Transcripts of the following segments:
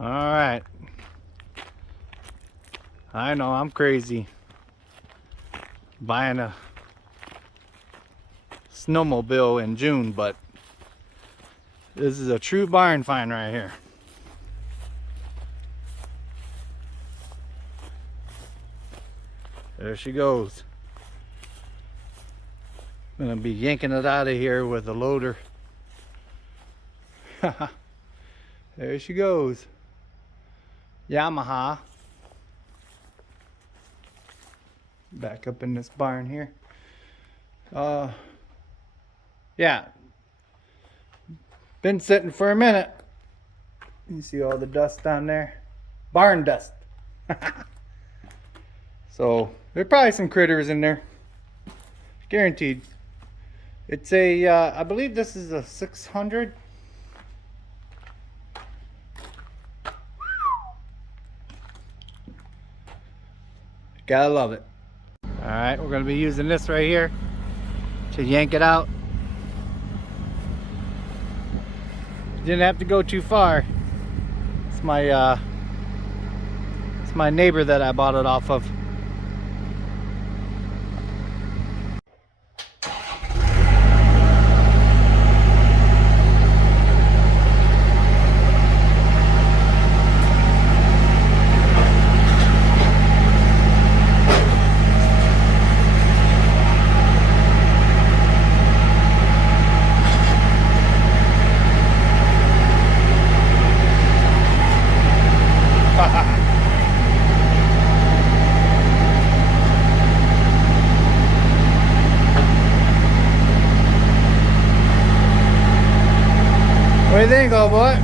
All right. I know I'm crazy buying a snowmobile in June, but this is a true barn find right here. There she goes. I'm gonna be yanking it out of here with a loader. There she goes. Yamaha. Back up in this barn here. Yeah. Been sitting for a minute. You see all the dust down there? Barn dust. So there are probably some critters in there. Guaranteed. It's a, I believe this is a 600. Gotta love it. Alright, we're going to be using this right here to yank it out. Didn't have to go too far. It's my neighbor that I bought it off of. What do you think, old boy?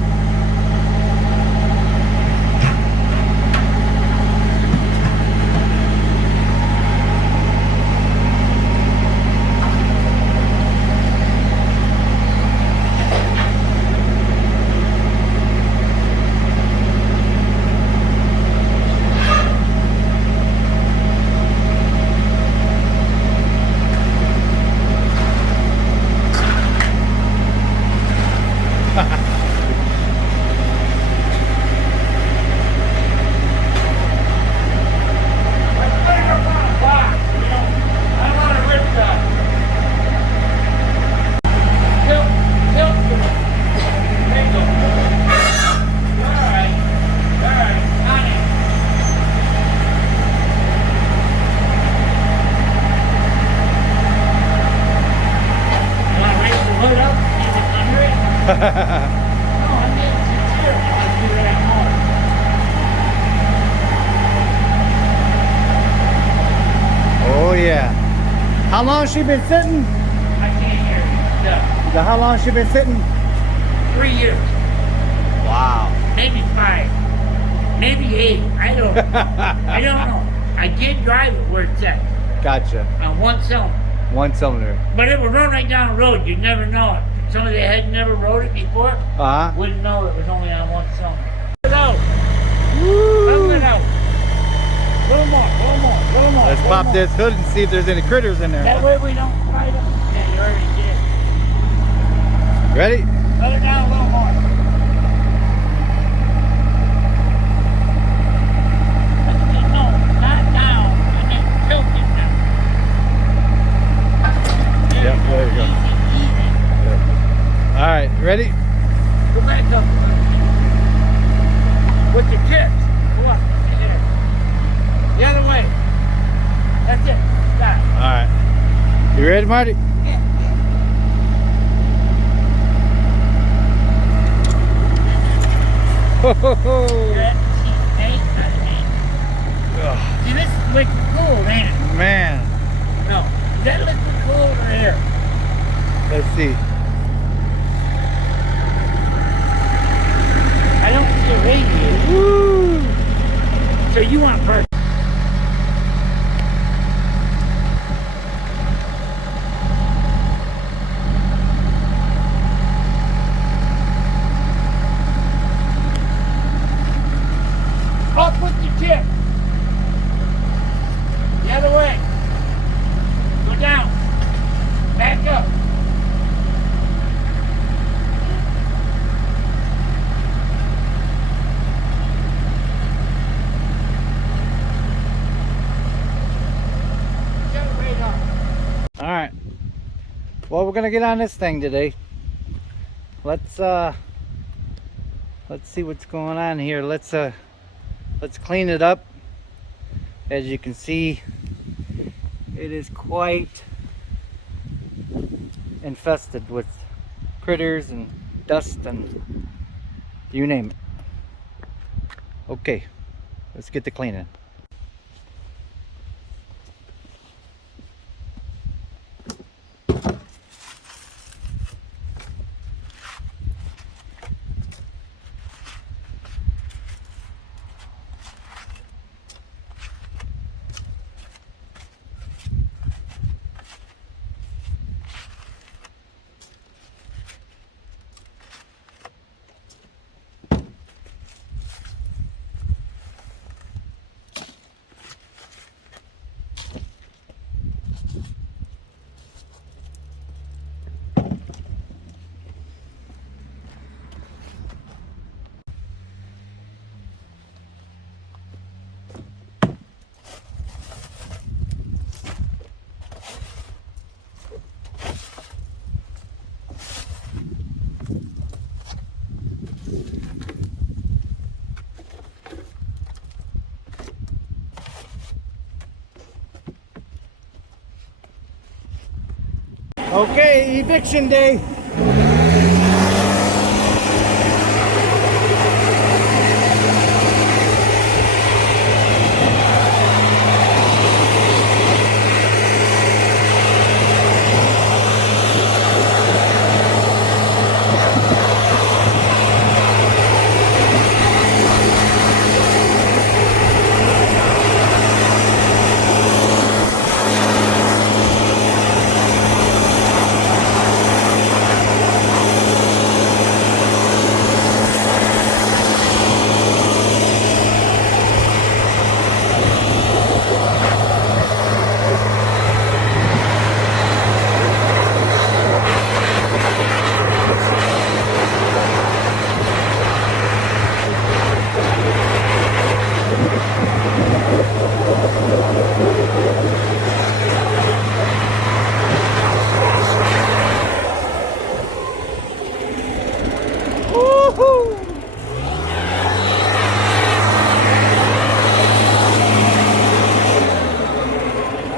Oh yeah. How long has she been sitting? I can't hear you. No. How long has she been sitting? 3 years. Wow. Maybe 5. Maybe 8. I don't know. I did drive it where it's at. Gotcha. On one cylinder. One cylinder. But it would run right down the road. You'd never know it. Somebody that had never rode it before wouldn't know it was only on one cylinder. Let it out. Woo. Let it out. A little more. A little more. A little more. Let's pop this hood and see if there's any critters in there. That way we don't fight them. Yeah, you already did. Ready? Let it down a little more. No, not down. And then tilt it down. Yep, there you go. Easy. Yep. All right, ready? Go back up. With the tips. Go up. The other way. That's it. Got it. All right. You ready, Marty? Yeah. Ho, ho, ho. See, this is liquid cooled, ain't it? Man, No. Is that liquid cooled or air? let's see. I don't see a radiator. Woo! So you want first. Up with the tip. The other way. Go down. Back up. Well, we're gonna get on this thing today. Let's see what's going on here. Let's clean it up. As you can see, it is quite infested with critters and dust and you name it. Okay, let's get to cleaning. Okay, eviction day.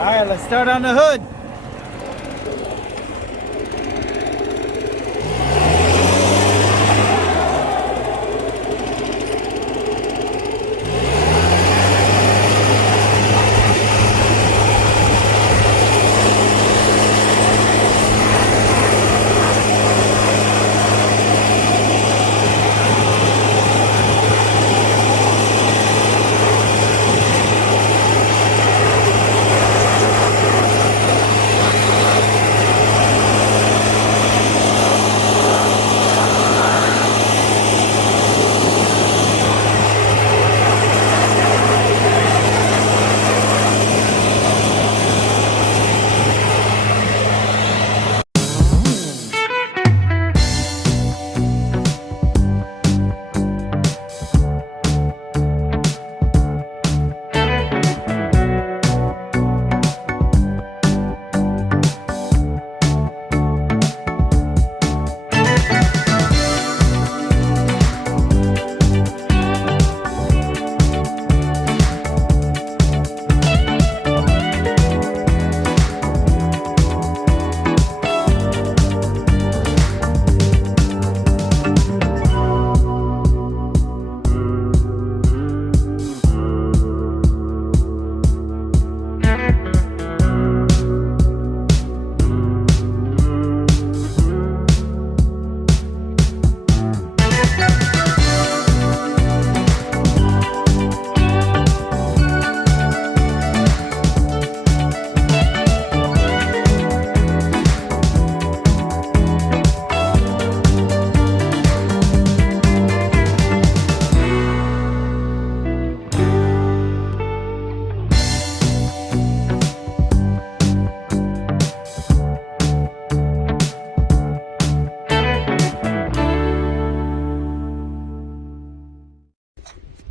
Alright, let's start on the hood.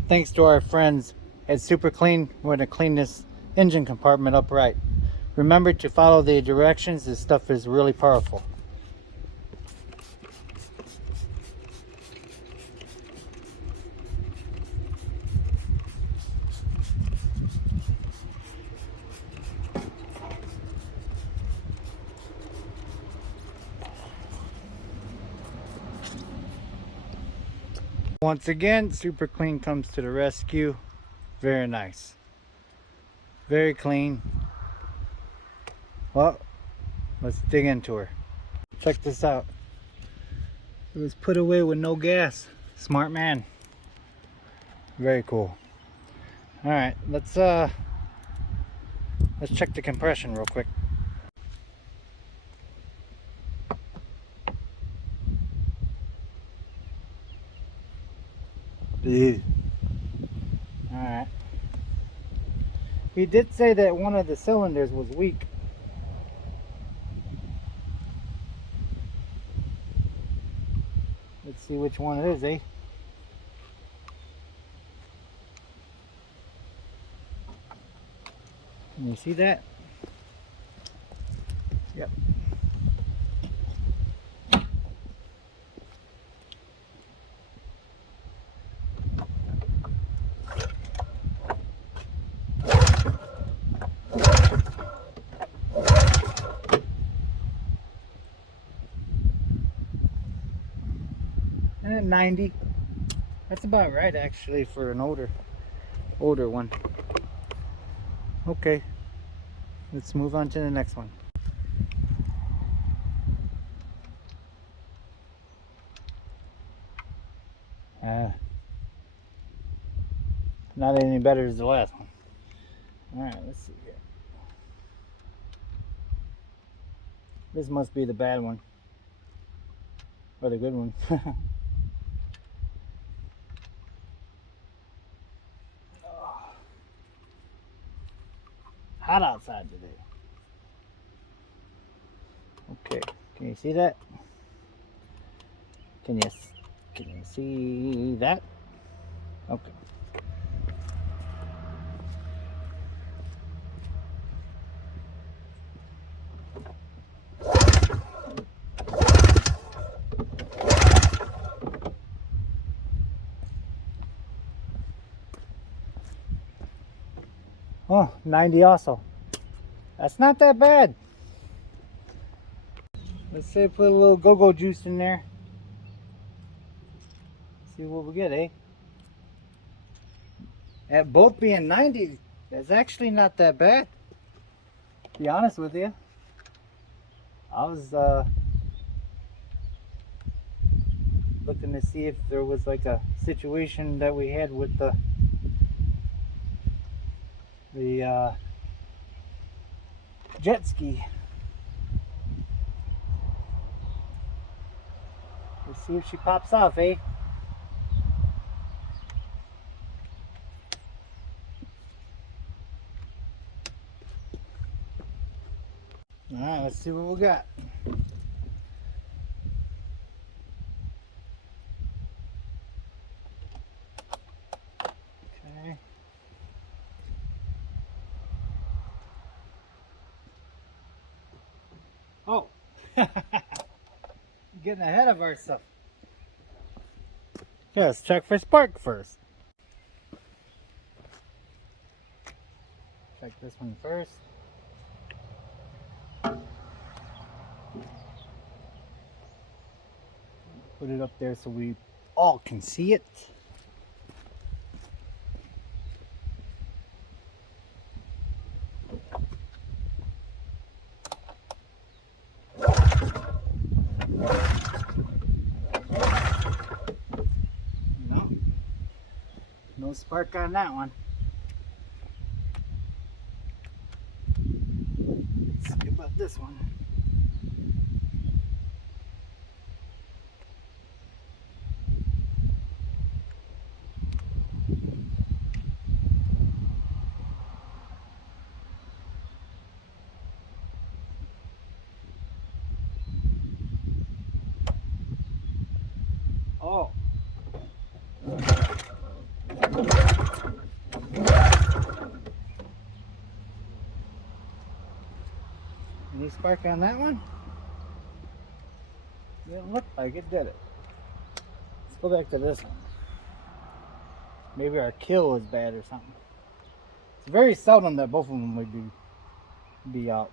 Thanks to our friends at Super Clean, we're going to clean this engine compartment up right. remember to follow the directions. This stuff is really powerful. Once again, Super Clean comes to the rescue. Very nice. Very clean. Well, let's dig into her. Check this out. It was put away with no gas. Smart man. Very cool. Alright, let's check the compression real quick. Alright. He did say that one of the cylinders was weak. Let's see which one it is, eh? Can you see that? Yep. And 90. That's about right actually for an older one. Okay, let's move on to the next one. Not any better as the last one. Alright, let's see here. This must be the bad one. Or the good one. Hot outside today. Okay, can you see that? Can you see that? Okay. Oh, 90 also. That's not that bad. Let's say put a little go-go juice in there. See what we get, eh? At both being 90, that's actually not that bad. To be honest with you. I was looking to see if there was like a situation that we had with the jet ski. Let's see if she pops off, eh? Alright, let's see what we got. Okay. Oh, getting ahead of ourselves. Yeah, let's check for spark first. Check this one first. Put it up there so we all can see it. No spark on that one. Let's see about this one. Oh. Any spark on that one? Didn't look like it, did it? Let's go back to this one. Maybe our kill is bad or something. It's very seldom that both of them would be out.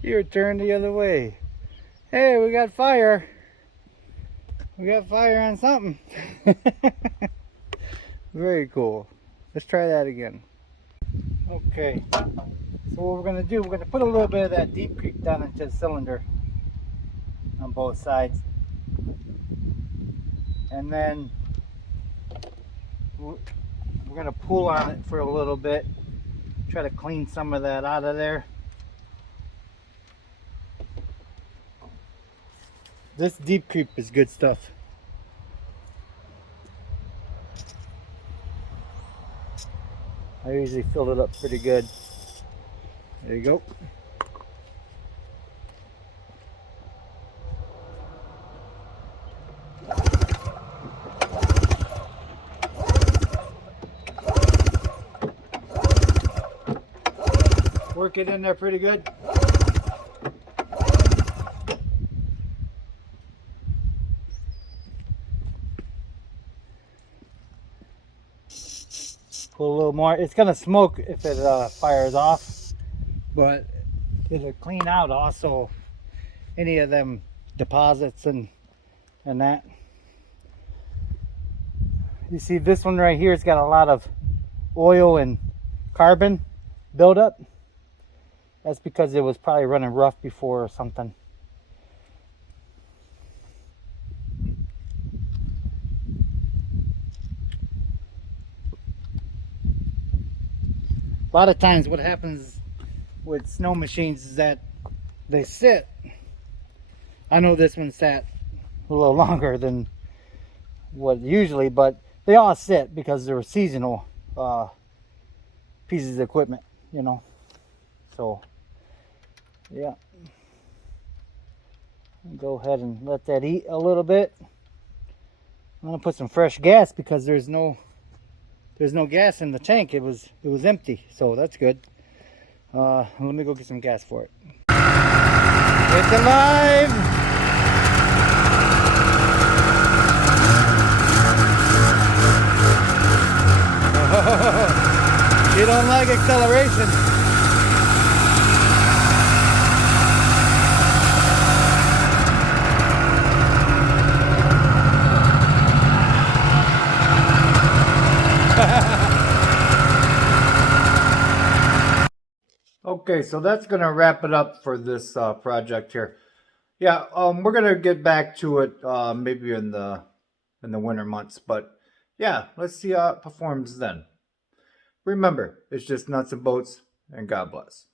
You're turned the other way. Hey, we got fire. We got fire on something. Very cool. Let's try that again. Okay. So what we're going to do, we're going to put a little bit of that deep creep down into the cylinder on both sides. And then we're going to pull on it for a little bit. Try to clean some of that out of there. This deep creep is good stuff. I usually fill it up pretty good. There you go. Work it in there pretty good. Pull a little more. It's gonna smoke if it fires off, but it'll clean out also any of them deposits and that. You see this one right here, it's got a lot of oil and carbon buildup. That's because it was probably running rough before or something. A lot of times what happens with snow machines is that they sit. I know this one sat a little longer than what usually, but they all sit because they're seasonal pieces of equipment, you know. So yeah, go ahead and let that eat a little bit. I'm gonna put some fresh gas because there's no gas in the tank. It was empty, so that's good. Let me go get some gas for it. It's alive! You don't like acceleration. Okay, so that's going to wrap it up for this project here. Yeah, we're going to get back to it maybe in the winter months, but yeah, let's see how it performs then. Remember, it's just nuts and bolts, and God bless.